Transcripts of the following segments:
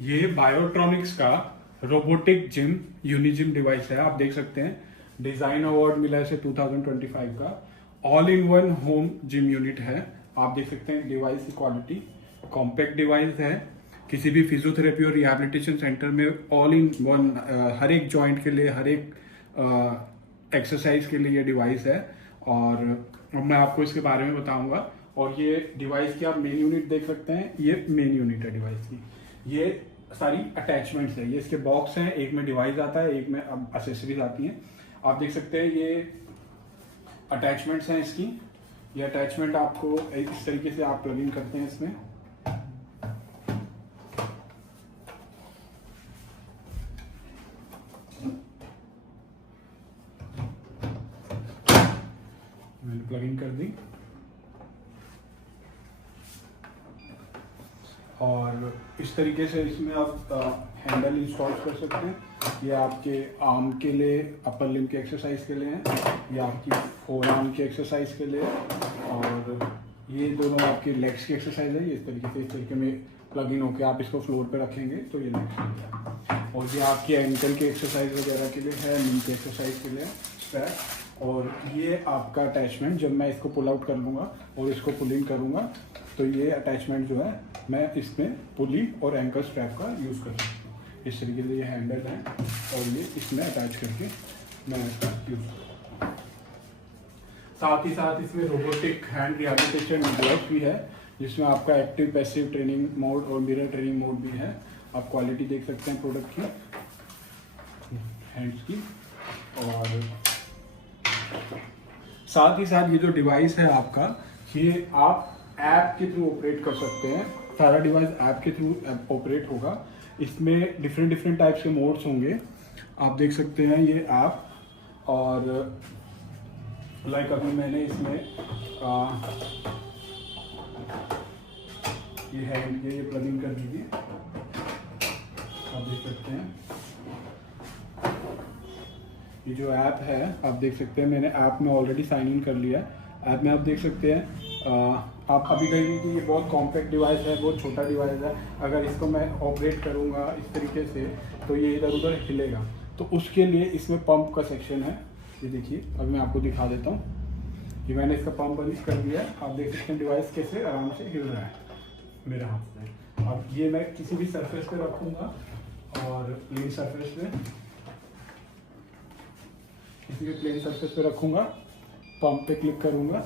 ये बायोट्रॉनिक्स का robotic gym यूनिजिम device है। आप देख सकते हैं डिजाइन अवार्ड मिला है इसे 2025 का। All in one home gym unit है। आप देख सकते हैं डिवाइस की क्वालिटी कॉम्पैक्ट डिवाइस है। किसी भी फिजियोथेरेपी और रिहैबिलिटेशन सेंटर में ऑल इन वन हर एक जॉइंट के लिए, हर एक एक्सरसाइज के लिए ये डिवाइस है। और मैं आपको इसके बारे में बताऊंगा। और ये डिवाइस की आप मेन यूनिट देख सकते हैं, ये मेन यूनिट है डिवाइस की। ये सारी अटैचमेंट्स है, ये इसके बॉक्स हैं, एक में डिवाइस आता है, एक में अब एसेसरीज आती हैं। आप देख सकते हैं ये अटैचमेंट्स हैं इसकी। ये अटैचमेंट आपको इस तरीके से आप प्लग इन करते हैं इसमें। मैंने प्लग इन कर दी और इस तरीके से इसमें आप हैंडल इंस्टॉल कर सकते हैं। ये आपके आर्म के लिए, अपर लिम्ब के एक्सरसाइज के लिए है, ये आपकी फोर आर्म की एक्सरसाइज के लिए, और ये दोनों आपकी लेग्स की एक्सरसाइज है। ये इस तरीके में प्लग इन होकर आप इसको फ्लोर पे रखेंगे तो ये लेग्स हो जाएगा। और ये आपकी एंकल की एक्सरसाइज वगैरह के लिए है, नी की एक्सरसाइज के लिए स्ट्रैप। और ये आपका अटैचमेंट, जब मैं इसको पुल आउट कर लूँगा और इसको पुल इन करूँगा तो ये अटैचमेंट जो है मैं इसमें पुली और एंकल स्ट्रैप का यूज़ कर सकता हूँ। इस तरीके से ये हैंडल है और ये इसमें अटैच करके मैं इसका यूज़ करता हूँ। साथ ही साथ इसमें रोबोटिक हैंड रिहैबिलिटेशन ब्लॉक भी है, जिसमें आपका एक्टिव पैसिव ट्रेनिंग मोड और मिरर ट्रेनिंग मोड भी है। आप क्वालिटी देख सकते हैं प्रोडक्ट की, हैंड्स की। और साथ ही साथ ये जो डिवाइस है आपका, ये आप ऐप के थ्रू ऑपरेट कर सकते हैं। सारा डिवाइस ऐप के थ्रू ऑपरेट होगा। इसमें डिफरेंट टाइप्स के मोड्स होंगे, आप देख सकते हैं ये ऐप। और लाइक अभी मैंने इसमें ये हैंड के ये प्लग इन कर दीजिए, आप देख सकते हैं। ये जो ऐप है आप देख सकते हैं, मैंने ऐप में ऑलरेडी साइन इन कर लिया है। ऐप में आप देख सकते हैं आप अभी कहेंगे कि ये बहुत कॉम्पैक्ट डिवाइस है, बहुत छोटा डिवाइस है, अगर इसको मैं ऑपरेट करूँगा इस तरीके से तो ये इधर उधर हिलेगा। तो उसके लिए इसमें पंप का सेक्शन है। ये देखिए, अभी मैं आपको दिखा देता हूँ कि मैंने इसका पंप बंद कर दिया है। आप देख सकते हैं डिवाइस कैसे आराम से हिल रहा है मेरे हाथ से। अब ये मैं किसी भी सरफेस पे रखूँगा और प्लेन सरफेस पे, किसी भी प्लेन सरफेस पे रखूँगा, पंप पे क्लिक करूँगा,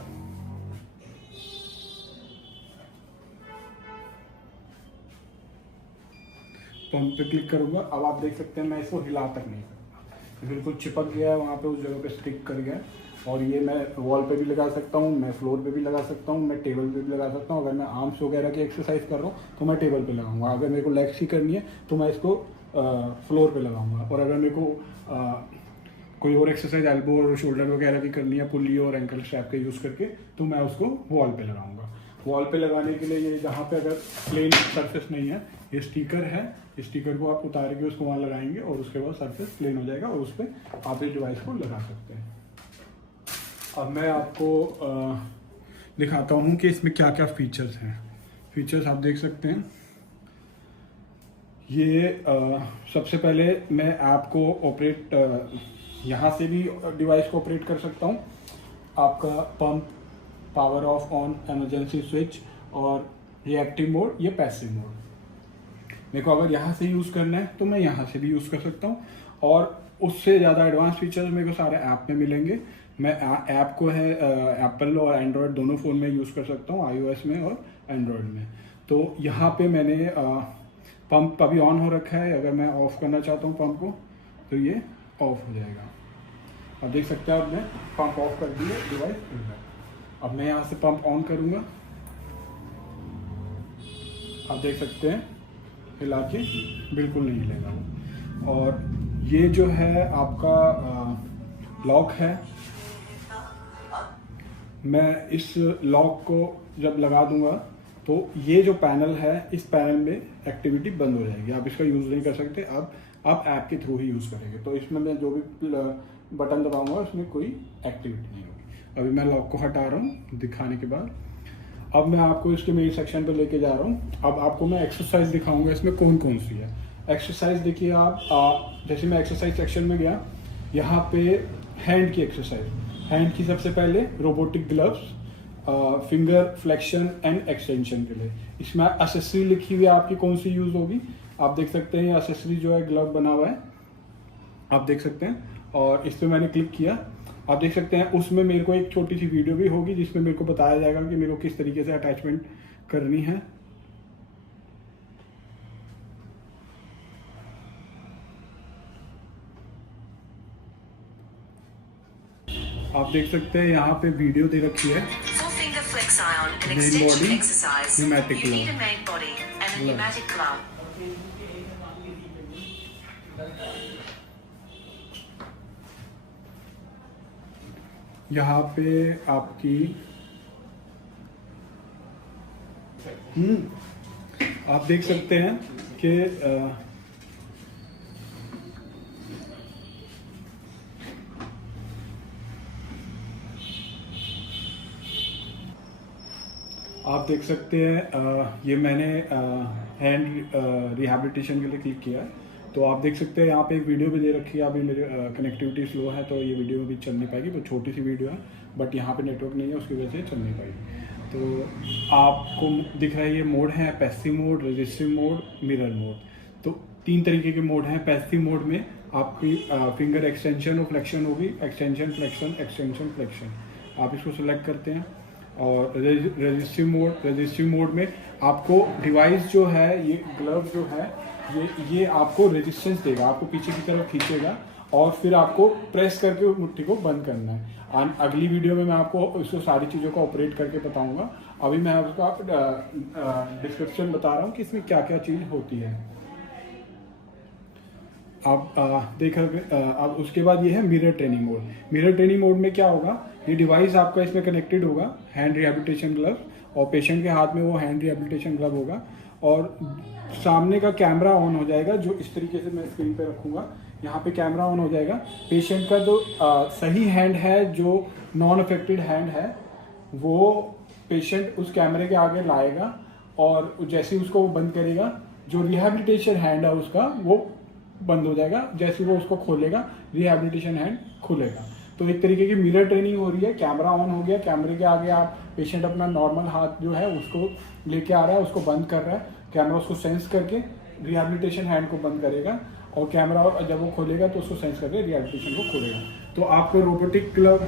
पंप पे क्लिक करूंगा। अब आप देख सकते हैं मैं इसको हिला तक नहीं सकता, बिल्कुल चिपक गया है वहाँ पे, उस जगह पे स्टिक कर गया। और ये मैं वॉल पे भी लगा सकता हूँ, मैं फ्लोर पे भी लगा सकता हूँ, मैं टेबल पे भी लगा सकता हूँ। अगर मैं आर्म्स वगैरह की एक्सरसाइज कर रहा हूँ तो मैं टेबल पे लगाऊंगा। अगर मेरे को लेग्स की करनी है तो मैं इसको फ्लोर पे लगाऊंगा। और अगर मेरे को कोई और एक्सरसाइज एल्बो और शोल्डर वगैरह की करनी है पुली और एंकल स्ट्रैप के यूज़ करके, तो मैं उसको वॉल पे लगाऊंगा। वॉल पे लगाने के लिए ये जहाँ पे अगर प्लेन सरफेस नहीं है, ये स्टिकर है, इस स्टिकर को आप उतार के उसको वहाँ लगाएंगे और उसके बाद सरफेस प्लेन हो जाएगा और उस पर आप इस डिवाइस को लगा सकते हैं। अब मैं आपको दिखाता हूँ कि इसमें क्या क्या फीचर्स हैं। फीचर्स आप देख सकते हैं। ये सबसे पहले मैं ऐप को ऑपरेट यहाँ से भी डिवाइस को ऑपरेट कर सकता हूँ। आपका pump, power of on, emergency switch, और ये एक्टिव मोड, ये पैसिव मोड। मेरे को अगर यहाँ से यूज़ करना है तो मैं यहाँ से भी यूज़ कर सकता हूँ। और उससे ज़्यादा एडवांस फीचर्स मेरे को सारे ऐप में मिलेंगे। मैं ऐप को है एप्पल और एंड्रॉयड दोनों फ़ोन में यूज़ कर सकता हूँ, iOS में और एंड्रॉयड में। तो यहाँ पे मैंने पंप अभी ऑन हो रखा है। अगर मैं ऑफ़ करना चाहता हूँ पंप को तो ये ऑफ हो जाएगा। अब देख सकते हैं, आपने पंप ऑफ कर दिया, डिवाइस खुल रहा है। अब मैं यहाँ से पंप ऑन करूँगा, आप देख सकते हैं हिला के बिल्कुल नहीं हिलेगा वो। और ये जो है आपका लॉक है, मैं इस लॉक को जब लगा दूंगा तो ये जो पैनल है, इस पैनल में एक्टिविटी बंद हो जाएगी। आप इसका यूज़ नहीं कर सकते, अब आप ऐप के थ्रू ही यूज़ करेंगे। तो इसमें मैं जो भी बटन दबाऊंगा उसमें कोई एक्टिविटी नहीं होगी। अभी मैं लॉक को हटा रहा हूँ दिखाने के बाद। अब मैं आपको इसके मेन सेक्शन पे लेके जा रहा हूँ। अब आपको मैं एक्सरसाइज दिखाऊंगा इसमें कौन कौन सी है। एक्सरसाइज देखिए आप, जैसे मैं एक्सरसाइज सेक्शन में गया, यहाँ पे हैंड की एक्सरसाइज, हैंड की सबसे पहले robotic gloves, finger flexion and extension के लिए। इसमें एसेसरी लिखी हुई है आपकी कौन सी यूज होगी। आप देख सकते हैं एसेसरी जो है ग्लव बना हुआ है, आप देख सकते हैं, और इस पर मैंने क्लिक किया। आप देख सकते हैं उसमें मेरे को एक छोटी सी वीडियो भी होगी जिसमें मेरे को बताया जाएगा कि मेरे को किस तरीके से अटैचमेंट करनी है। आप देख सकते हैं यहाँ पे वीडियो दे रखी है। Main body, pneumatic glove. यहाँ पे आपकी आप देख सकते हैं कि आप देख सकते हैं ये मैंने हैंड रिहैबिलिटेशन के लिए क्लिक किया है। तो आप देख सकते हैं यहाँ पे एक वीडियो भी दे रखी है। अभी मेरी कनेक्टिविटी स्लो है तो ये वीडियो भी चल नहीं पाएगी, तो छोटी सी वीडियो है, बट यहाँ पे नेटवर्क नहीं है, उसकी वजह से चल नहीं पाएगी। तो आपको दिख रहा है ये मोड है, passive mode, resistive mode, mirror mode. तो 3 तरीके के मोड हैं। पैसिव मोड में आपकी फिंगर एक्सटेंशन और फ्लेक्शन होगी, एक्सटेंशन फ्लेक्शन, एक्सटेंशन फ्लेक्शन। आप इसको सिलेक्ट करते हैं। और रजिस्टिव मोड में आपको डिवाइस जो है, ये ग्लव जो है, ये आपको रेजिस्टेंस देगा, आपको पीछे की तरफ खींचेगा और फिर आपको प्रेस करके मुट्ठी को बंद करना है। अगली वीडियो में मैं आपको इसको सारी चीज़ों को ऑपरेट करके बताऊंगा। अभी मैं आपका डिस्क्रिप्शन बता रहा हूँ कि इसमें क्या क्या चीज़ होती है। आप देख अब उसके बाद ये है mirror training mode. Mirror training mode में क्या होगा, ये डिवाइस आपका इसमें कनेक्टेड होगा, हैंड रिहैबिलिटेशन ग्लव, और पेशेंट के हाथ में वो हैंड रिहैबिलिटेशन ग्लव होगा, और सामने का कैमरा ऑन हो जाएगा, जो इस तरीके से मैं स्क्रीन पे रखूँगा। यहाँ पे कैमरा ऑन हो जाएगा। पेशेंट का जो सही हैंड है, जो नॉन अफेक्टेड हैंड है, वो पेशेंट उस कैमरे के आगे लाएगा, और जैसे ही उसको वो बंद करेगा, जो रिहैबिलिटेशन हैंड है उसका वो बंद हो जाएगा। जैसे वो उसको खोलेगा, रिहैबिलिटेशन हैंड खुलेगा। तो एक तरीके की मिरर ट्रेनिंग हो रही है। कैमरा ऑन हो गया, कैमरे के आगे आप पेशेंट अपना नॉर्मल हाथ जो है उसको लेके आ रहा है, उसको बंद कर रहा है, कैमरा उसको सेंस करके रिहैबिलिटेशन हैंड को बंद करेगा, और कैमरा जब वो खोलेगा तो उसको सेंस करके रिहैबिलिटेशन को खोलेगा। तो आपको रोबोटिक ग्लव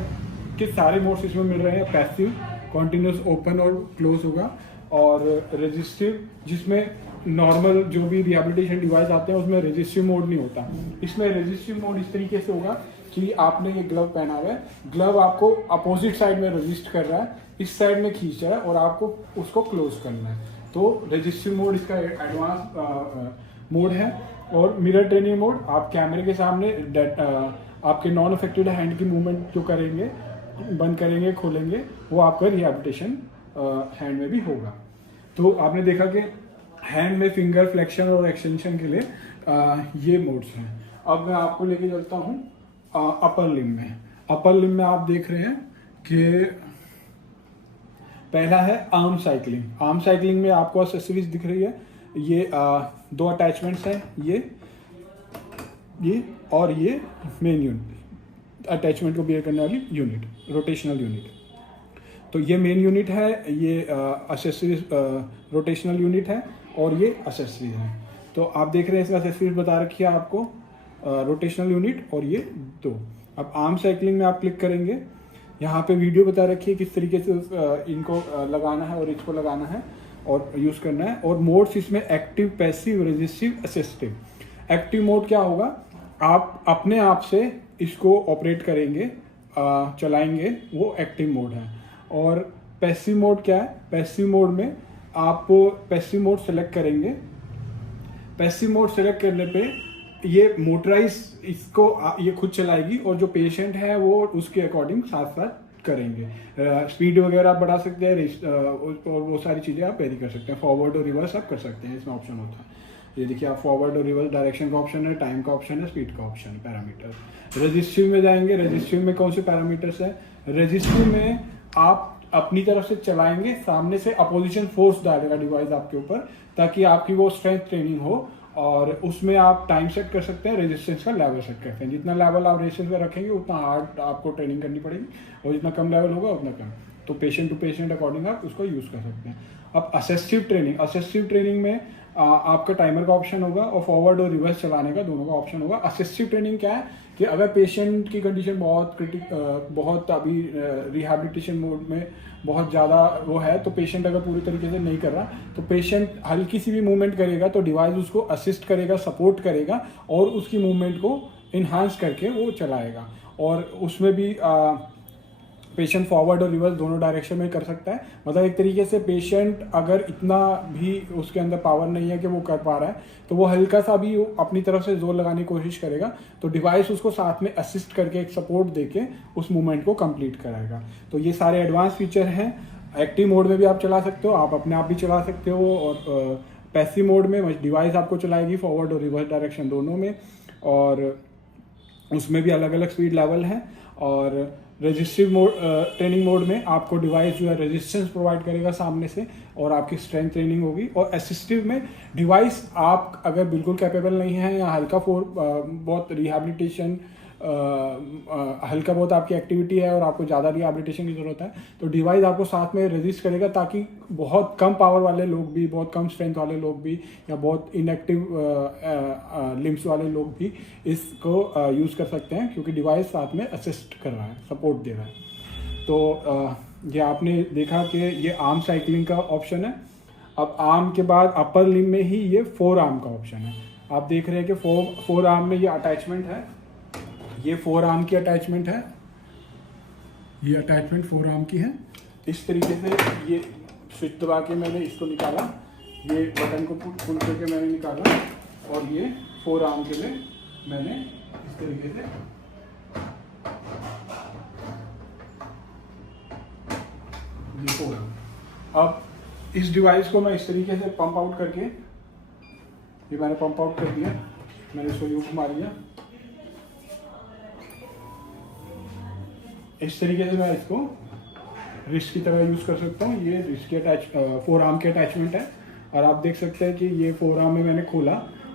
के सारे मोड्स इसमें मिल रहे हैं। पैसिव, कॉन्टिन्यूस ओपन और क्लोज होगा, और रजिस्टिव जिसमें नॉर्मल जो भी रिहैबिलिटेशन डिवाइस आते हैं उसमें रजिस्टिव मोड नहीं होता। इसमें रजिस्टिव मोड इस तरीके से होगा कि आपने ये ग्लव पहना हुआ है, ग्लव आपको अपोजिट साइड में रजिस्ट कर रहा है, इस साइड में खींच रहा है, और आपको उसको क्लोज करना है। तो रजिस्टिव मोड इसका एडवांस मोड है। और मिरर ट्रेनिंग मोड, आप कैमरे के सामने आपके नॉन अफेक्टेड हैंड की मूवमेंट जो करेंगे, बंद करेंगे, खोलेंगे, वो आपका रिहैबिलिटेशन हैंड में भी होगा। तो आपने देखा कि हैंड में फिंगर फ्लेक्शन और एक्सटेंशन के लिए ये मोड्स हैं। अब मैं आपको लेके चलता हूँ अपर लिम्ब में। अपर लिम्ब में आप देख रहे हैं कि पहला है आर्म साइकिलिंग। आर्म साइकिलिंग में आपको एक्सेसरीज दिख रही है। ये 2 अटैचमेंट्स हैं, ये और ये मेन यूनिट, अटैचमेंट को बियर करने वाली यूनिट, रोटेशनल यूनिट। तो ये मेन यूनिट है, ये एक्सेसरीज रोटेशनल यूनिट है, और ये एक्सेसरीज है। तो आप देख रहे हैं इसमें एक्सेसरीज बता रखी है आपको, रोटेशनल यूनिट और ये 2। अब आर्म साइकिलिंग में आप क्लिक करेंगे, यहाँ पे वीडियो बता रखी है किस तरीके से इनको लगाना है और इसको लगाना है और यूज़ करना है। और मोड्स इसमें active, passive, resistive, assistive. Active mode क्या होगा, आप अपने आप से इसको ऑपरेट करेंगे, चलाएंगे, वो एक्टिव मोड है। और पैसिव मोड क्या है, पैसिव मोड में आप पैसिव मोड सेलेक्ट करेंगे। पैसिव मोड सेलेक्ट करने पे ये मोटराइज इसको ये खुद चलाएगी, और जो पेशेंट है वो उसके अकॉर्डिंग साथ साथ करेंगे। स्पीड वगैरह आप बढ़ा सकते हैं, और वो सारी चीज़ें आप वेरी कर सकते हैं। फॉरवर्ड और रिवर्स आप कर सकते हैं, इसमें ऑप्शन होता है। ये देखिए, आप फॉरवर्ड और रिवर्स डायरेक्शन का ऑप्शन है, टाइम का ऑप्शन है, स्पीड का ऑप्शन है, पैरामीटर। रजिस्ट्री में जाएंगे, रजिस्ट्री में कौन से पैरामीटर्स है, रजिस्ट्री में आप अपनी तरफ से चलाएंगे, सामने से अपोजिशन फोर्स डालेगा डिवाइस आपके ऊपर, ताकि आपकी वो स्ट्रेंथ ट्रेनिंग हो। और उसमें आप टाइम सेट कर सकते हैं, रेजिस्टेंस का लेवल सेट करते हैं। जितना लेवल आप रेजिस्टेंस में रखेंगे उतना हार्ड आपको ट्रेनिंग करनी पड़ेगी, और जितना कम लेवल होगा उतना कम। तो पेशेंट टू पेशेंट अकॉर्डिंग आप उसको यूज़ कर सकते हैं। अब असिस्टिव ट्रेनिंग में आपका टाइमर का ऑप्शन होगा और फॉरवर्ड और रिवर्स चलाने का दोनों का ऑप्शन होगा। असिस्टिव ट्रेनिंग क्या है कि अगर पेशेंट की कंडीशन बहुत अभी रिहैबिलिटेशन मोड में बहुत ज़्यादा वो है, तो पेशेंट अगर पूरी तरीके से नहीं कर रहा, तो पेशेंट हल्की सी भी मूवमेंट करेगा तो डिवाइस उसको असिस्ट करेगा, सपोर्ट करेगा और उसकी मूवमेंट को इन्हांस करके वो चलाएगा। और उसमें भी पेशेंट फॉरवर्ड और रिवर्स दोनों डायरेक्शन में कर सकता है। मतलब एक तरीके से पेशेंट अगर इतना भी उसके अंदर पावर नहीं है कि वो कर पा रहा है, तो वो हल्का सा भी अपनी तरफ से जोर लगाने की कोशिश करेगा, तो डिवाइस उसको साथ में असिस्ट करके एक सपोर्ट देके उस मूवमेंट को कंप्लीट कराएगा। तो ये सारे एडवांस फीचर हैं। एक्टिव मोड में भी आप चला सकते हो, आप अपने आप भी चला सकते हो, और पैसिव मोड में डिवाइस आपको चलाएगी फॉरवर्ड और रिवर्स डायरेक्शन दोनों में, और उसमें भी अलग अलग स्पीड लेवल हैं। और रेजिस्टिव मोड ट्रेनिंग मोड में आपको डिवाइस जो है रेजिस्टेंस प्रोवाइड करेगा सामने से, और आपकी स्ट्रेंथ ट्रेनिंग होगी। और असिस्टिव में डिवाइस आप अगर बिल्कुल कैपेबल नहीं है या हल्का बहुत रिहैबिलिटेशन हल्का बहुत आपकी एक्टिविटी है और आपको ज़्यादा रिहैबिलिटेशन की ज़रूरत है, तो डिवाइस आपको साथ में रेजिस्ट करेगा, ताकि बहुत कम पावर वाले लोग भी, बहुत कम स्ट्रेंथ वाले लोग भी, या बहुत इनएक्टिव लिम्स वाले लोग भी इसको यूज़ कर सकते हैं, क्योंकि डिवाइस साथ में असिस्ट कर रहा है, सपोर्ट दे रहा है। तो ये आपने देखा कि ये आर्म साइकिलिंग का ऑप्शन है। अब आर्म के बाद अपर लिम्ब में ही ये 4 आर्म का ऑप्शन है। आप देख रहे हैं कि 4 आर्म में ये अटैचमेंट है, ये 4 आर्म की अटैचमेंट है, ये अटैचमेंट 4 आर्म की है। इस तरीके से ये स्विच दबा के मैंने इसको निकाला, ये बटन को पुल करके मैंने निकाला, और ये 4 आर्म के लिए मैंने इस तरीके से ये 4 आर्म। अब इस डिवाइस को मैं इस तरीके से पंप आउट करके, ये मैंने पंप आउट कर दिया, मैंने इसको यूं घुमा लिया। इस तरीके से मैं इसको रिस्ट की तरह यूज़ कर सकता हूँ। ये रिस्ट की 4 आर्म के अटैचमेंट है, और आप देख सकते हैं कि ये 4 आर्म में मैंने खोला,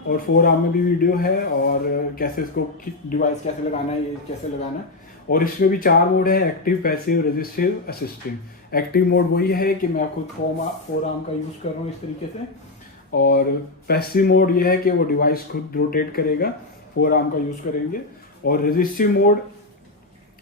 और 4 आर्म में भी वीडियो है, और कैसे इसको डिवाइस कैसे लगाना है, ये कैसे लगाना है। और इसमें भी 4 मोड है, active, passive, resistive, assistive. Active mode वही है कि मैं खुद 4 आर्म का यूज़ कर रहा हूँ इस तरीके से, और पैसिव मोड ये है कि वो डिवाइस खुद रोटेट करेगा, 4 आर्म का यूज़ करेंगे। और रेजिस्टिव मोड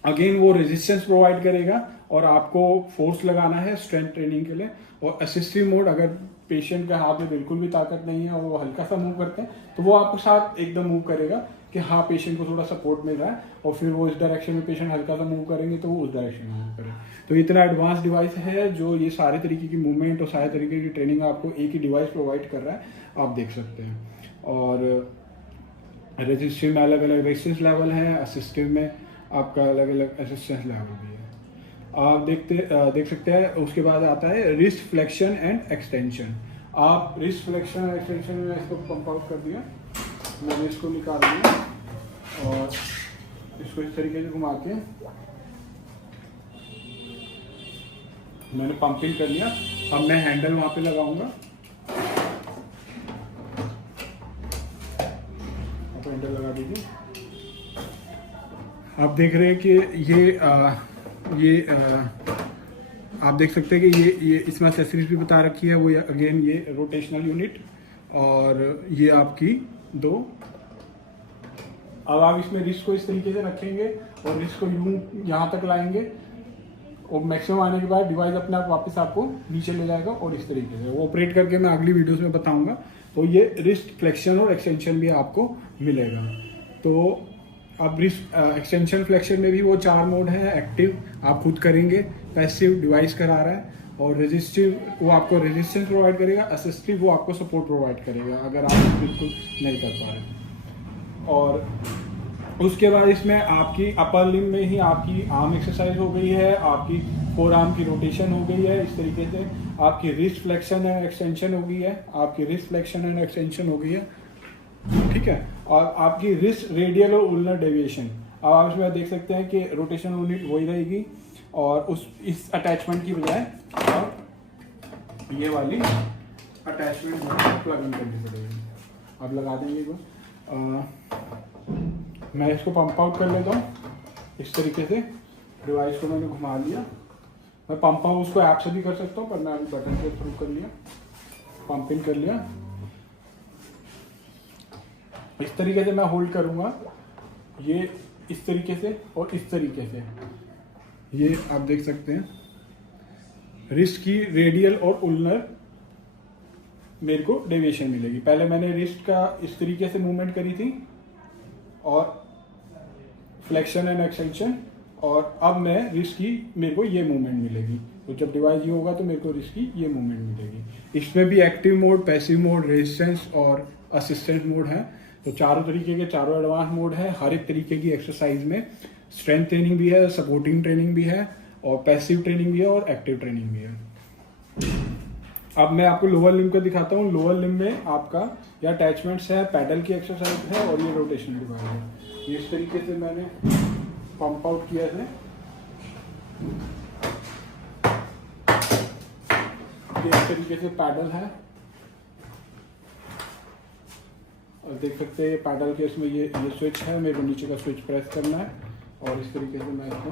अगेन वो रेजिस्टेंस प्रोवाइड करेगा, और आपको फोर्स लगाना है स्ट्रेंथ ट्रेनिंग के लिए। और असिस्टिव मोड, अगर पेशेंट के हाथ में बिल्कुल भी ताकत नहीं है और वो हल्का सा मूव करते हैं, तो वो आपके साथ एकदम मूव करेगा कि हाँ पेशेंट को थोड़ा सपोर्ट मिल रहा है, और फिर वो इस डायरेक्शन में पेशेंट हल्का सा मूव करेंगे तो वो उस डायरेक्शन में मूव करेगा। तो इतना एडवांस डिवाइस है जो ये सारे तरीके की मूवमेंट और सारे तरीके की ट्रेनिंग आपको एक ही डिवाइस प्रोवाइड कर रहा है, आप देख सकते हैं। और रेजिस्टिव में अलग अलग रेजिस्टेंस लेवल है, असिस्टिव में आपका अलग अलग असिस्टेंस लेवल भी है, आप देख सकते हैं। उसके बाद आता है रिस्ट फ्लेक्शन एंड एक्सटेंशन। आप रिस्ट फ्लेक्शन एंड एक्सटेंशन में इसको पंप आउट कर दिया, मैंने इसको निकाल दिया, और इसको इस तरीके से घुमा के मैंने पंपिंग कर लिया। अब मैं हैंडल वहाँ पे लगाऊंगा, आप हैंडल लगा दीजिए। आप देख रहे हैं कि ये आप देख सकते हैं कि ये इसमें एक्सेसरीज भी बता रखी है, वो अगेन ये रोटेशनल यूनिट, और ये आपकी 2। अब आप इसमें रिस्ट को इस तरीके से रखेंगे और रिस्ट को यूं यहाँ तक लाएंगे, और मैक्सिमम आने के बाद डिवाइस अपने आप वापस आपको नीचे ले जाएगा, और इस तरीके से वो ऑपरेट करके मैं अगली वीडियोस में बताऊंगा। तो ये रिस्ट फ्लेक्शन और एक्सटेंशन भी आपको मिलेगा। तो अब रिस्ट एक्सटेंशन फ्लेक्शन में भी वो 4 मोड है। एक्टिव आप खुद करेंगे, पैसिव डिवाइस करा रहा है, और रेजिस्टिव वो आपको रेजिस्टेंस प्रोवाइड करेगा, असिस्टिव वो आपको सपोर्ट प्रोवाइड करेगा अगर आप बिल्कुल नहीं कर पा रहे। और उसके बाद इसमें आपकी अपर लिम्ब में ही आपकी आर्म एक्सरसाइज हो गई है, आपकी 4 आर्म की रोटेशन हो गई है, इस तरीके से आपकी रिस्ट फ्लेक्शन एंड एक्सटेंशन हो गई है, आपकी रिस्ट फ्लेक्शन एंड एक्सटेंशन हो गई है, ठीक है। और आपकी रिस्ट रेडियल और उलनर डेविएशन, अब आप इसमें देख सकते हैं कि रोटेशन यूनिट वही रहेगी, और इस अटैचमेंट की बजाय अब ये वाली अटैचमेंट प्लग इन करनी पड़ेगी। अब लगा देंगे एक बार। मैं इसको पंप आउट कर लेता हूँ इस तरीके से। डिवाइस को मैंने घुमा लिया। मैं पंप आउट उसको ऐप से भी कर सकता हूँ, पर मैं अभी बटन के थ्रू कर लिया, पंप इन कर लिया। इस तरीके से मैं होल्ड करूँगा, ये इस तरीके से और इस तरीके से। ये आप देख सकते हैं रिस्ट की रेडियल और उल्नर मेरे को डेविएशन मिलेगी। पहले मैंने रिस्ट का इस तरीके से मूवमेंट करी थी और फ्लेक्शन एंड एक्सटेंशन, और अब मैं रिस्ट की मेरे को ये मूवमेंट मिलेगी। तो जब डिवाइस ये होगा तो मेरे को रिस्ट की ये मूवमेंट मिलेगी। इसमें भी active mode, passive mode, resistance और असिस्टेंट मोड है। तो चारों तरीके के चारों एडवांस मोड है। हर एक तरीके की एक्सरसाइज में स्ट्रेंथ ट्रेनिंग भी है, सपोर्टिंग ट्रेनिंग भी है, और पैसिव ट्रेनिंग भी है, और एक्टिव ट्रेनिंग भी है। अब मैं आपको लोअर लिम्ब का दिखाता हूँ। लोअर लिम्ब में आपका ये अटैचमेंट्स है, पैडल की एक्सरसाइज है, और ये रोटेशनल डिवाइस है। ये इस तरीके से मैंने पंप आउट किया है। ये इस तरीके से पैडल है, और देख सकते हैं पैडल के इसमें ये स्विच है। मेरे को नीचे का स्विच प्रेस करना है और इस तरीके से मैं इसको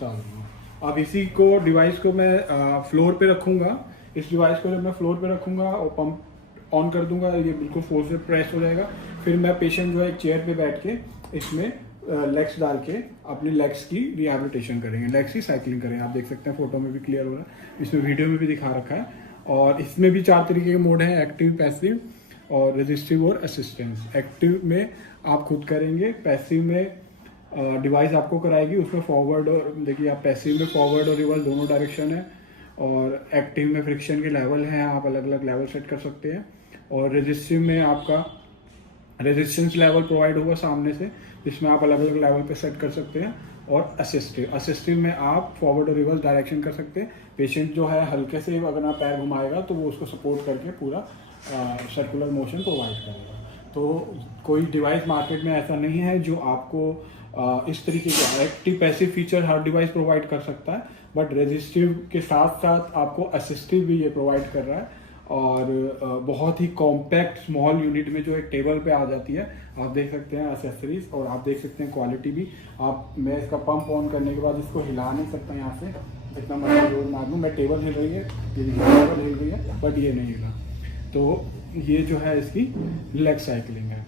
डाल दूँगा। अब इसी को डिवाइस को मैं फ्लोर पे रखूँगा। इस डिवाइस को जब मैं फ्लोर पे रखूँगा और पंप ऑन कर दूंगा, ये बिल्कुल फोर्स से प्रेस हो जाएगा। फिर मैं पेशेंट जो है एक चेयर पे बैठ के इसमें लेग्स डाल के अपने लेग्स की रिहैबिलिटेशन करेंगे, लेग्स की साइकिलिंग करेंगे। आप देख सकते हैं फोटो में भी क्लियर हो रहा है, इसमें वीडियो में भी दिखा रखा है। और इसमें भी 4 तरीके के मोड हैं, एक्टिव, पैसिव और रेजिस्टिव और असिस्टेंस। एक्टिव में आप खुद करेंगे, पैसिव में डिवाइस आपको कराएगी। उसमें फॉरवर्ड और देखिए आप पैसिव में फॉरवर्ड और रिवर्स दोनों डायरेक्शन है, और एक्टिव में फ्रिक्शन के लेवल हैं, आप अलग अलग लेवल सेट कर सकते हैं। और रेजिस्टिव में आपका रेजिस्टेंस लेवल प्रोवाइड होगा सामने से, जिसमें आप अलग अलग लेवल पे सेट कर सकते हैं। और असिस्टिव में आप फॉरवर्ड और रिवर्स डायरेक्शन कर सकते हैं। पेशेंट जो है हल्के से अगर आप पैर घुमाएगा तो वो उसको सपोर्ट करके पूरा सर्कुलर मोशन प्रोवाइड करेगा। तो कोई डिवाइस मार्केट में ऐसा नहीं है जो आपको इस तरीके के एक्टिव पैसिव फीचर हर डिवाइस प्रोवाइड कर सकता है, बट रेजिस्टिव के साथ साथ आपको असिस्टिव भी ये प्रोवाइड कर रहा है। और बहुत ही कॉम्पैक्ट स्मॉल यूनिट में जो एक टेबल पे आ जाती है। आप देख सकते हैं एसेसरीज, और आप देख सकते हैं क्वालिटी भी। मैं इसका पंप ऑन करने के बाद इसको हिला नहीं सकता यहाँ से, जितना मर्जी जोर मार लूँ। मैं टेबल हिल रही है, ये टेबल हिल रही है, बट ये नहीं हिला। तो ये जो है इसकी लेग साइकिलिंग है।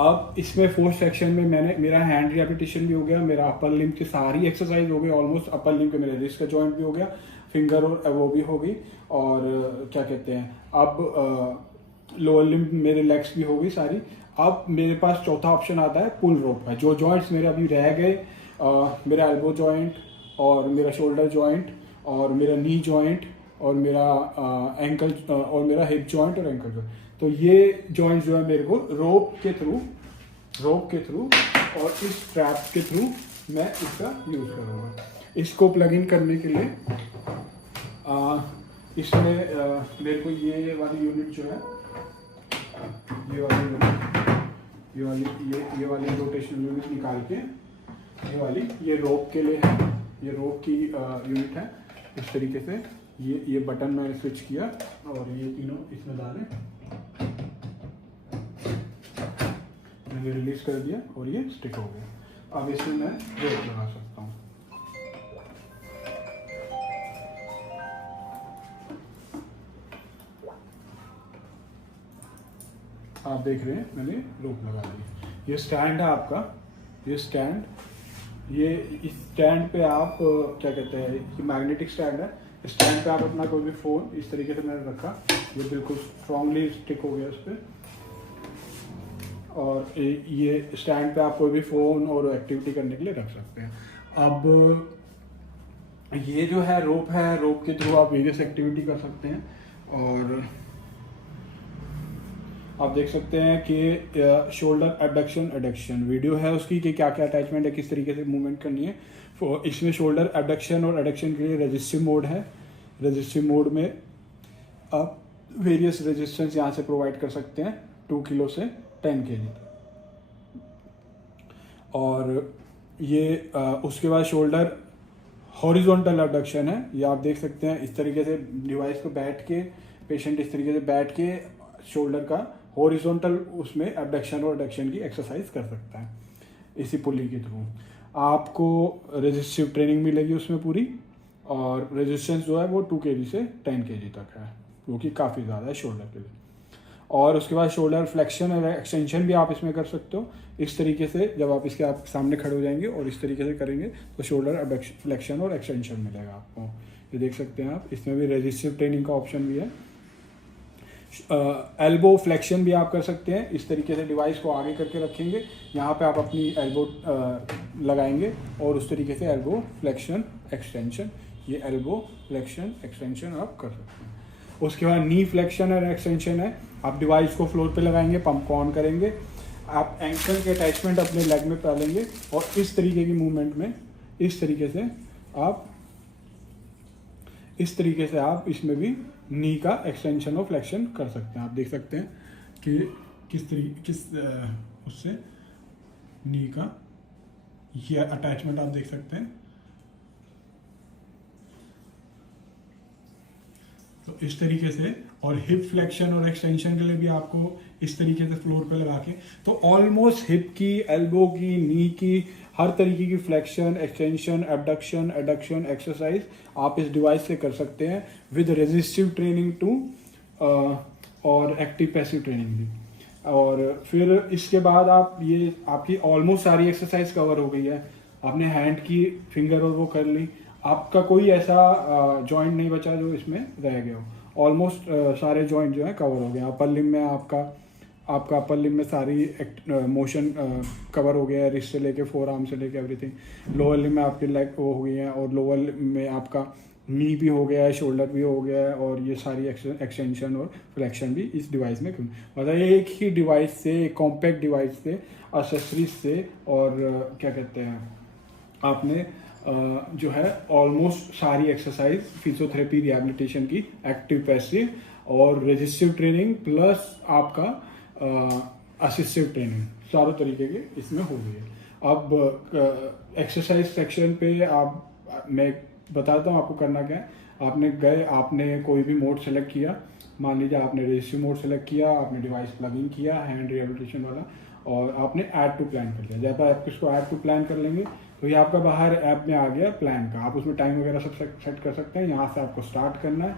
अब इसमें फोर्थ सेक्शन में मेरा हैंड रिहैबिलिटेशन भी हो गया, मेरा अपर लिम्ब की सारी एक्सरसाइज हो गई ऑलमोस्ट। अपर लिम्ब के मेरे रिस्ट का जॉइंट भी हो गया, फिंगर और वो भी हो गई, और क्या कहते हैं अब लोअर लिम्ब मेरे लेग्स भी हो गई सारी। अब मेरे पास चौथा ऑप्शन आता है पुल रोप है। जो जॉइंट्स मेरे अभी रह गए, मेरा एल्बो जॉइंट और मेरा शोल्डर जॉइंट और मेरा नी जॉइंट और मेरा एंकल और मेरा हिप जॉइंट और एंकल जॉइंट, तो ये जॉइंट जो है मेरे को रोप के थ्रू और इस स्ट्रैप के थ्रू मैं इसका यूज़ करूँगा। इसको प्लग इन करने के लिए इसमें मेरे को ये वाली यूनिट जो है, ये वाली रोटेशनल यूनिट निकाल के ये रोप के लिए है, ये रोप की यूनिट है। इस तरीके से ये बटन मैंने स्विच किया और ये तीनों इसमें डाले, मैंने रिलीज कर दिया और ये स्टिक हो गया। अब इसमें मैं रोप लगा सकता हूँ। आप देख रहे हैं मैंने रोप लगा दी। ये स्टैंड है आपका, ये स्टैंड, ये इस स्टैंड पे आप क्या कहते हैं, ये मैग्नेटिक स्टैंड है। स्टैंड पे आप अपना कोई भी फ़ोन इस तरीके से मैंने रखा, ये बिल्कुल स्ट्रांगली स्टिक हो गया उस पर। और ये स्टैंड पे आप कोई भी फ़ोन और एक्टिविटी करने के लिए रख सकते हैं। अब ये जो है रोप के थ्रू आप वेरियस एक्टिविटी कर सकते हैं। और आप देख सकते हैं कि शोल्डर एडक्शन वीडियो है उसकी, कि क्या क्या अटैचमेंट है, किस तरीके से मूवमेंट करनी है। इसमें शोल्डर एडक्शन और एडक्शन के लिए रेजिस्टिव मोड है। रेजिस्टिव मोड में आप वेरियस रेजिस्टेंस यहाँ से प्रोवाइड कर सकते हैं, 2 किलो से 10 kg। और ये उसके बाद शोल्डर हॉरिजॉन्टल एबडक्शन है, ये आप देख सकते हैं। इस तरीके से डिवाइस को बैठ के पेशेंट इस तरीके से बैठ के शोल्डर का हॉरिजॉन्टल उसमें एबडक्शन और एडक्शन की एक्सरसाइज कर सकता है इसी पुली के थ्रू। आपको रेजिस्टिव ट्रेनिंग मिलेगी उसमें पूरी, और रेजिस्टेंस जो है वो 2 kg से 10 kg तक है, जो कि काफ़ी ज़्यादा है शोल्डर के लिए। और उसके बाद शोल्डर फ्लेक्शन और एक्सटेंशन भी आप इसमें कर सकते हो। इस तरीके से जब आप इसके आप सामने खड़े हो जाएंगे और इस तरीके से करेंगे तो शोल्डर फ्लेक्शन और एक्सटेंशन मिलेगा आपको। ये देख सकते हैं आप, इसमें भी रेजिस्टिव ट्रेनिंग का ऑप्शन भी है। एल्बो फ्लेक्शन भी आप कर सकते हैं। इस तरीके से डिवाइस को आगे करके रखेंगे, यहाँ पे आप अपनी एल्बो लगाएंगे और उस तरीके से एल्बो फ्लेक्शन एक्सटेंशन, ये एल्बो फ्लेक्शन एक्सटेंशन आप कर सकते हैं। उसके बाद नी फ्लेक्शन और एक्सटेंशन है, आप डिवाइस को फ्लोर पे लगाएंगे, पंप को ऑन करेंगे, आप एंकल के अटैचमेंट अपने लेग में डालेंगे और इस तरीके की मूवमेंट में इस तरीके से आप इसमें भी नी का एक्सटेंशन और फ्लेक्शन कर सकते हैं। आप देख सकते हैं कि उससे नी का ये अटैचमेंट आप देख सकते हैं। तो इस तरीके से, और हिप फ्लेक्शन और एक्सटेंशन के लिए भी आपको इस तरीके से फ्लोर पे लगा के, तो ऑलमोस्ट हिप की, एल्बो की, नी की, हर तरीके की flexion, extension, abduction, adduction exercise आप इस डिवाइस से कर सकते हैं विद रेजिस्टिव ट्रेनिंग टू और एक्टिव पैसिव ट्रेनिंग भी। और फिर इसके बाद आप ये आपकी ऑलमोस्ट सारी एक्सरसाइज कवर हो गई है। आपने हैंड की फिंगर और वो कर ली, आपका कोई ऐसा जॉइंट नहीं बचा जो इसमें रह गया हो। ऑलमोस्ट सारे जॉइंट जो है कवर हो गए। अपर लिम्ब में आपका अपर लिम्ब में सारी मोशन कवर हो गया है, रिस्ट से लेके फोर आर्म से लेके एवरीथिंग। लोअर लिम्ब में आपके लेग वो हो गई है, और लोअर लिम्ब में आपका नी भी हो गया है, शोल्डर भी हो गया है, और ये सारी एक्सटेंशन और फ्लेक्शन भी इस डिवाइस में। मतलब एक ही डिवाइस से, एक कॉम्पैक्ट डिवाइस से, एक्सेसरीज से, और क्या कहते हैं, आपने जो है ऑलमोस्ट सारी एक्सरसाइज फिजियोथेरेपी रिहैबिलिटेशन की, एक्टिव पैसिव और रेजिस्टिव ट्रेनिंग प्लस आपका असिस्टिव ट्रेनिंग, चारों तरीके के इसमें हो गई है। अब एक्सरसाइज सेक्शन पे मैं बताता हूँ आपको करना क्या है। आपने कोई भी मोड सेलेक्ट किया, मान लीजिए आपने रेजिस्टिव मोड सेलेक्ट किया, आपने डिवाइस प्लग इन किया हैंड रिहैबिलिटेशन वाला, और आपने ऐड टू प्लान कर लिया। जब आप इसको ऐड टू प्लान कर लेंगे तो ये आपका बाहर ऐप में आ गया प्लान का। आप उसमें टाइम वगैरह सब सेट कर सकते हैं। यहाँ से आपको स्टार्ट करना है,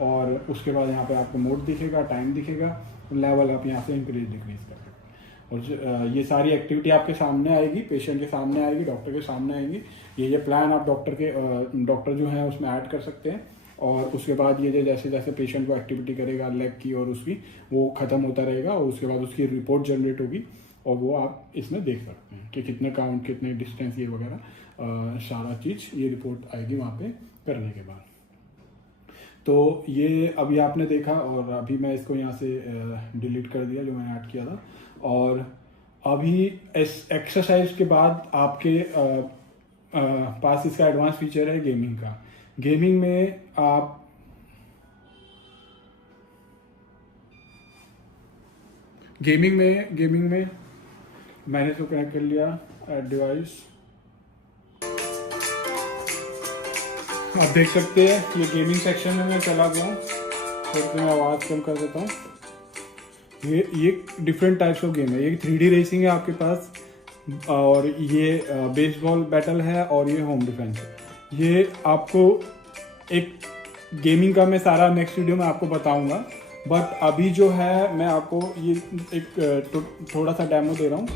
और उसके बाद यहाँ पे आपको मोड दिखेगा, टाइम दिखेगा, लेवल आप यहाँ से इंक्रीज डिक्रीज कर सकते हैं। और ये सारी एक्टिविटी आपके सामने आएगी, पेशेंट के सामने आएगी, डॉक्टर के सामने आएंगी। ये प्लान आप डॉक्टर जो है उसमें ऐड कर सकते हैं। और उसके बाद ये जैसे जैसे पेशेंट को एक्टिविटी करेगा लेग की और उसकी, वो ख़त्म होता रहेगा, और उसके बाद उसकी रिपोर्ट जनरेट होगी, और वो आप इसमें देख सकते हैं कि कितने काउंट, कितने डिस्टेंस, ये वगैरह सारा चीज़ ये रिपोर्ट आएगी वहाँ पे करने के बाद। तो ये अभी आपने देखा, और अभी मैं इसको यहाँ से डिलीट कर दिया जो मैंने ऐड किया था। और अभी इस एक्सरसाइज के बाद आपके पास इसका एडवांस फीचर है गेमिंग का। गेमिंग में आप गेमिंग में मैंने इसको कनेक्ट कर लिया डिवाइस। आप देख सकते हैं ये गेमिंग सेक्शन में मैं चला गया हूँ, तो मैं आवाज़ कम कर देता हूँ। ये डिफरेंट टाइप्स ऑफ गेम है। ये 3D रेसिंग है आपके पास, और ये बेसबॉल बैटल है, और ये होम डिफेंस है। ये आपको एक गेमिंग का मैं सारा नेक्स्ट वीडियो में आपको बताऊंगा, बट अभी जो है मैं आपको ये एक थोड़ा सा डेमो दे रहा हूँ।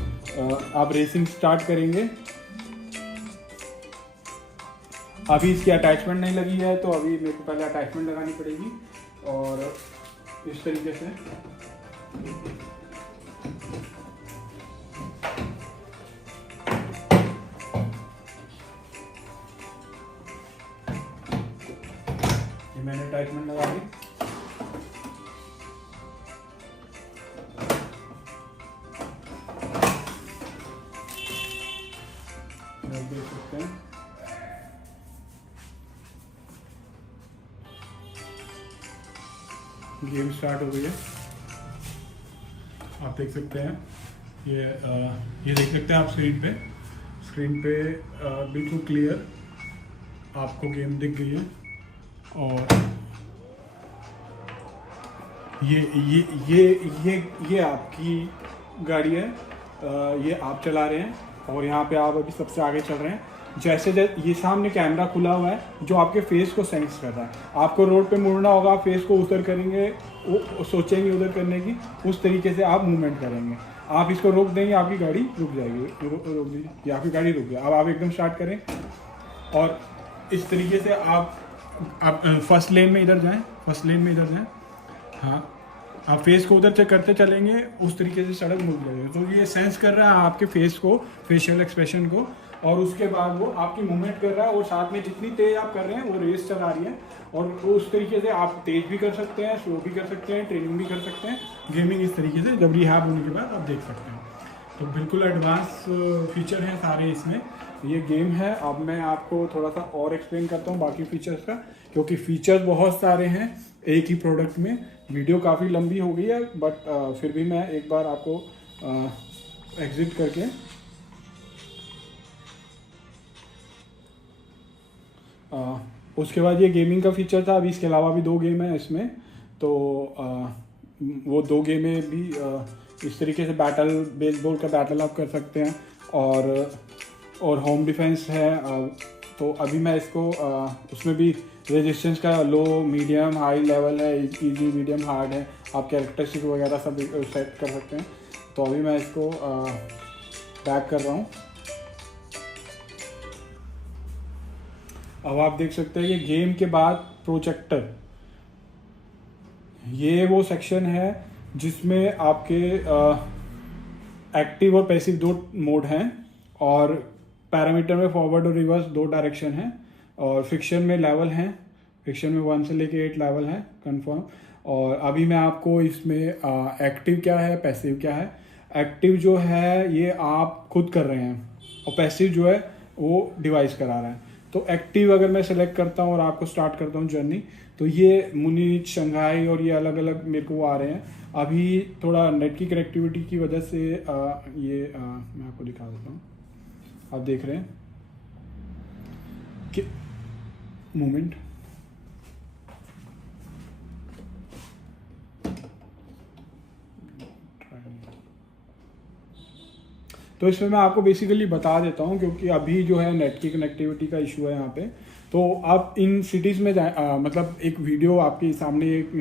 आप रेसिंग स्टार्ट करेंगे। अभी इसकी अटैचमेंट नहीं लगी है, तो अभी मेरे को पहले अटैचमेंट लगानी पड़ेगी, और इस तरीके से ये मैंने अटैचमेंट लगा दी। देख सकते हैं गेम स्टार्ट हो गई है। आप देख सकते हैं ये देख सकते हैं आप स्क्रीन पे बिल्कुल क्लियर आपको गेम दिख गई है। और ये आपकी गाड़ी है, ये आप चला रहे हैं और यहाँ पे आप अभी सबसे आगे चल रहे हैं। जैसे ये सामने कैमरा खुला हुआ है जो आपके फेस को सेंस कर रहा है। आपको रोड पे मुड़ना होगा, आप फेस को उधर करेंगे, वो सोचेंगे उधर करने की, उस तरीके से आप मूवमेंट करेंगे। आप इसको रोक देंगे, आपकी गाड़ी रुक जाएगी। रोक दीजिए, आपकी गाड़ी रुक गई। अब आप एकदम स्टार्ट करें और इस तरीके से आप फर्स्ट लेन में इधर जाएँ, फर्स्ट लेन में इधर जाएँ। हाँ, आप फेस को उधर से करते चलेंगे, उस तरीके से सड़क मुड़ जाएगी। तो ये सेंस कर रहा है आपके फेस को, फेशियल एक्सप्रेशन को, और उसके बाद वो आपकी मूवमेंट कर रहा है। और साथ में जितनी तेज आप कर रहे हैं वो रेस चला रही है। और उस तरीके से आप तेज भी कर सकते हैं, स्लो भी कर सकते हैं, ट्रेनिंग भी कर सकते हैं। गेमिंग इस तरीके से जब रिहैब होने के बाद आप देख सकते हैं। तो बिल्कुल एडवांस फीचर हैं सारे इसमें। ये गेम है। अब मैं आपको थोड़ा सा और एक्सप्लेन करता हूँ बाकी फीचर्स का, क्योंकि फीचर्स बहुत सारे हैं एक ही प्रोडक्ट में। वीडियो काफ़ी लंबी हो गई है, बट फिर भी मैं एक बार आपको एग्जिट करके उसके बाद ये गेमिंग का फीचर था। अभी इसके अलावा भी 2 गेम है इसमें। तो वो 2 गेमें भी इस तरीके से बैटल, बेसबॉल का बैटल आप कर सकते हैं। और होम डिफेंस है। तो अभी मैं इसको उसमें भी रेजिस्टेंस का लो, मीडियम, हाई लेवल है, इजी, मीडियम, हार्ड है। आप कैरेक्टरिस्टिक वगैरह सब सेट कर सकते हैं। तो अभी मैं इसको बैक कर रहा हूँ। अब आप देख सकते हैं ये गेम के बाद प्रोजेक्टर, ये वो सेक्शन है जिसमें आपके एक्टिव और पैसिव 2 मोड हैं। और पैरामीटर में फॉरवर्ड और रिवर्स 2 डायरेक्शन हैं। और फ्रिक्शन में लेवल हैं, फ्रिक्शन में 1 से लेके 8 लेवल है कंफर्म। और अभी मैं आपको इसमें एक्टिव क्या है, पैसिव क्या है। एक्टिव जो है ये आप खुद कर रहे हैं, और पैसिव जो है वो डिवाइस करा रहा है। तो एक्टिव अगर मैं सेलेक्ट करता हूँ और आपको स्टार्ट करता हूँ जर्नी, तो ये मुनीच, शंघाई और ये अलग अलग मेरे को आ रहे हैं। अभी थोड़ा नेट की कनेक्टिविटी की वजह से मैं आपको दिखा देता हूँ। आप देख रहे हैं कि मूवमेंट, तो इसमें मैं आपको बेसिकली बता देता हूँ, क्योंकि अभी जो है नेट की कनेक्टिविटी का इशू है यहाँ पे। तो आप इन सिटीज़ में मतलब एक वीडियो आपके सामने एक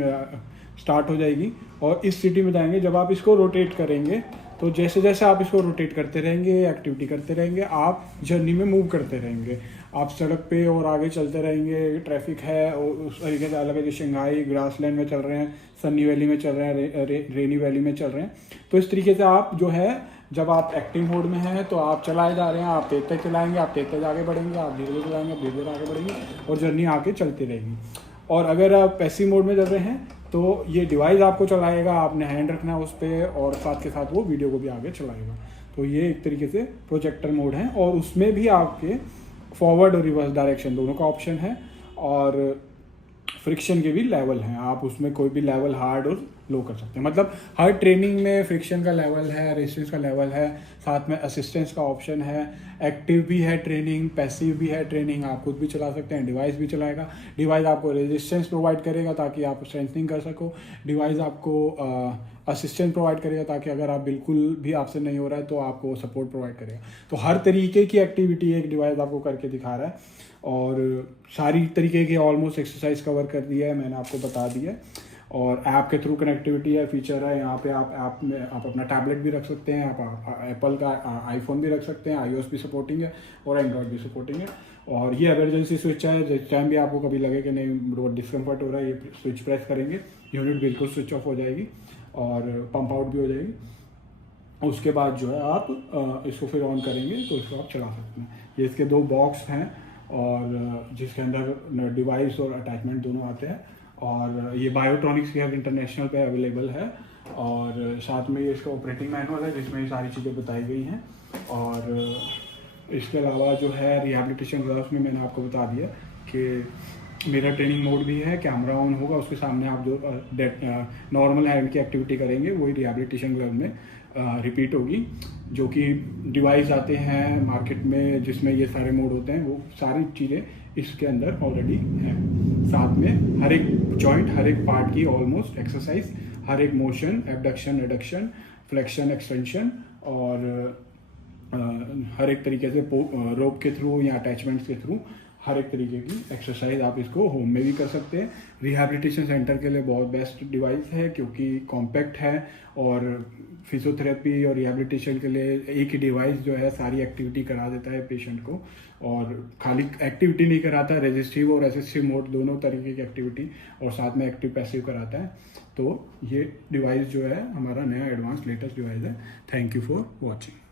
स्टार्ट हो जाएगी और इस सिटी में जाएंगे। जब आप इसको रोटेट करेंगे, तो जैसे जैसे आप इसको रोटेट करते रहेंगे, एक्टिविटी करते रहेंगे, आप जर्नी में मूव करते रहेंगे। आप सड़क पे और आगे चलते रहेंगे। ट्रैफिक है और उस तरीके से अलग अलग, शंघाई ग्रासलैंड में चल रहे हैं, सन्नी वैली में चल रहे हैं, रेनी वैली में चल रहे हैं। तो इस तरीके से आप जो है, जब आप एक्टिव मोड में हैं तो आप चलाए जा रहे हैं, आप तेज तेज चलाएंगे, आप तेज तेज आगे बढ़ेंगे, आप धीरे धीरे चलाएंगे, आप धीरे धीरे आगे बढ़ेंगे, और जर्नी आगे चलती रहेगी। और अगर आप पैसिव मोड में चल रहे हैं तो ये डिवाइस आपको चलाएगा, आपने हैंड रखना है उस पर, और साथ के साथ वो वीडियो को भी आगे चलाएगा। तो ये एक तरीके से प्रोजेक्टर मोड है। और उसमें भी आपके फॉरवर्ड और रिवर्स डायरेक्शन दोनों का ऑप्शन है। और फ्रिक्शन के भी लेवल हैं, आप उसमें कोई भी लेवल हार्ड और लो कर सकते हैं। मतलब हर ट्रेनिंग में फ्रिक्शन का लेवल है, रेसिस्टेंस का लेवल है, साथ में असिस्टेंस का ऑप्शन है। एक्टिव भी है ट्रेनिंग, पैसिव भी है ट्रेनिंग, आप खुद भी चला सकते हैं, डिवाइस भी चलाएगा। डिवाइस आपको रेजिस्टेंस प्रोवाइड करेगा ताकि आप स्ट्रेंथनिंग कर सको। डिवाइस आपको असिस्टेंस प्रोवाइड करेगा ताकि अगर आप बिल्कुल भी आपसे नहीं हो रहा है तो आपको सपोर्ट प्रोवाइड करेगा। तो हर तरीके की एक्टिविटी एक डिवाइस आपको करके दिखा रहा है। और सारी तरीके की ऑलमोस्ट एक्सरसाइज कवर कर दिया है, मैंने आपको बता दिया है। और ऐप के थ्रू कनेक्टिविटी है, फीचर है यहाँ पे। आप ऐप में आप अपना टैबलेट भी रख सकते हैं, आप एप्पल का आईफोन भी रख सकते हैं, iOS भी सपोर्टिंग है और एंड्रॉयड भी सपोर्टिंग है। और ये एमरजेंसी स्विच है, जिस टाइम भी आपको कभी लगे कि नहीं रोड डिस्कम्फर्ट हो रहा है, ये स्विच प्रेस करेंगे, यूनिट बिल्कुल स्विच ऑफ हो जाएगी और पंप आउट भी हो जाएगी। उसके बाद जो है आप इसको फिर ऑन करेंगे तो इसको आप चला सकते हैं। ये इसके 2 बॉक्स हैं और जिसके अंदर डिवाइस और अटैचमेंट दोनों आते हैं। और ये बायोट्रॉनिक्स के इंटरनेशनल पे अवेलेबल है। और साथ में ये इसका ऑपरेटिंग मैनुअल है जिसमें ये सारी चीज़ें बताई गई हैं। और इसके अलावा जो है रिहैबिलिटेशन ग्लव्स में मैंने आपको बता दिया कि मेरा ट्रेनिंग मोड भी है, कैमरा ऑन होगा, उसके सामने आप जो नॉर्मल हैंड की एक्टिविटी करेंगे वही रिहैबिलिटेशन ग्लव में रिपीट होगी। जो कि डिवाइस आते हैं मार्केट में जिसमें ये सारे मोड होते हैं, वो सारी चीज़ें इसके अंदर ऑलरेडी है। साथ में हर एक जॉइंट, हर एक पार्ट की ऑलमोस्ट एक्सरसाइज, हर एक motion, abduction, adduction, flexion, extension और हर एक तरीके से रोप के थ्रू या अटैचमेंट्स के थ्रू हर एक तरीके की एक्सरसाइज आप इसको होम में भी कर सकते हैं। रिहैबिलिटेशन सेंटर के लिए बहुत बेस्ट डिवाइस है क्योंकि कॉम्पैक्ट है और फिजियोथेरेपी और रिहैबिलिटेशन के लिए एक ही डिवाइस जो है सारी एक्टिविटी करा देता है पेशेंट को, और खाली एक्टिविटी नहीं कराता, रेजिस्टिव और असिस्टिव मोड दोनों तरीके की एक्टिविटी और साथ में एक्टिव पैसिव कराता है। तो ये डिवाइस जो है हमारा नया एडवांस लेटेस्ट डिवाइस है। Thank you for watching.